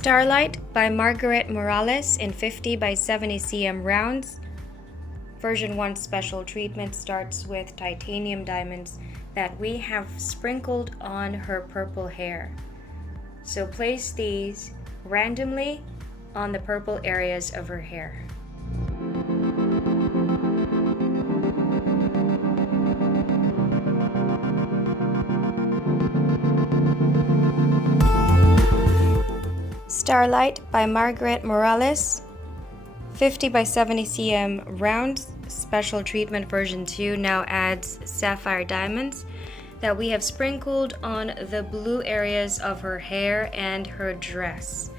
Starlight by Margaret Morales in 50 by 70 cm rounds. Version 1 special treatment starts with titanium diamonds that we have sprinkled on her purple hair. So place these randomly on the purple areas of her hair. Starlight by Margaret Morales, 50 by 70 cm rounds, special treatment version 2 now adds sapphire diamonds that we have sprinkled on the blue areas of her hair and her dress.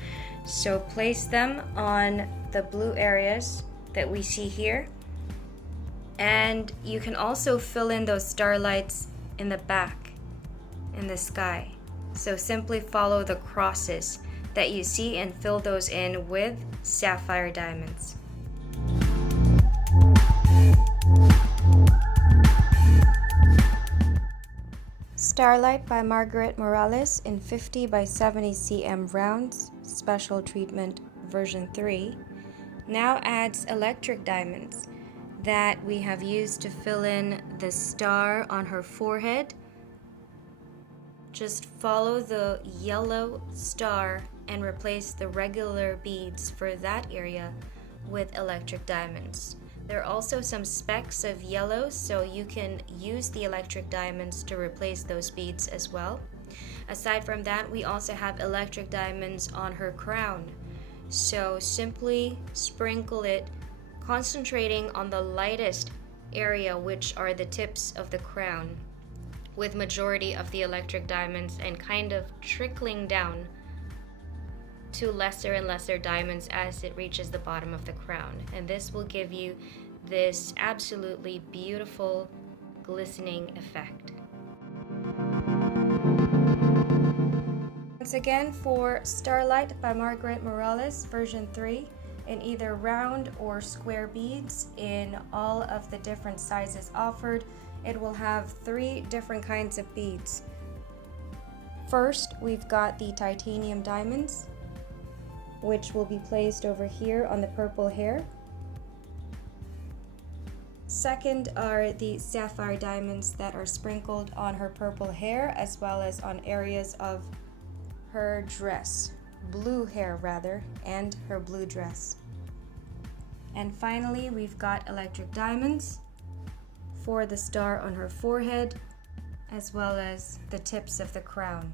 So place them on the blue areas that we see here, and you can also fill in those starlights in the back, in the sky. So simply follow the crosses that you see and fill those in with sapphire diamonds. Starlight by Margaret Morales in 50 by 70 cm rounds, special treatment version 3, now adds electric diamonds that we have used to fill in the star on her forehead. Just follow the yellow star and replace the regular beads for that area with electric diamonds. There are also some specks of yellow, so you can use the electric diamonds to replace those beads as well. Aside from that, we also have electric diamonds on her crown. So simply sprinkle it, concentrating on the lightest area, which are the tips of the crown, with majority of the electric diamonds, and kind of trickling down to lesser and lesser diamonds as it reaches the bottom of the crown. And this will give you this absolutely beautiful glistening effect. Once again, for Starlight by Margaret Morales version 3, in either round or square beads in all of the different sizes offered, it will have 3 different kinds of beads. First, we've got the titanium diamonds, which will be placed over here on the purple hair. Second are the sapphire diamonds that are sprinkled on her purple hair, as well as on areas of her dress, blue hair rather, and her blue dress. And finally, we've got electric diamonds for the star on her forehead, as well as the tips of the crown.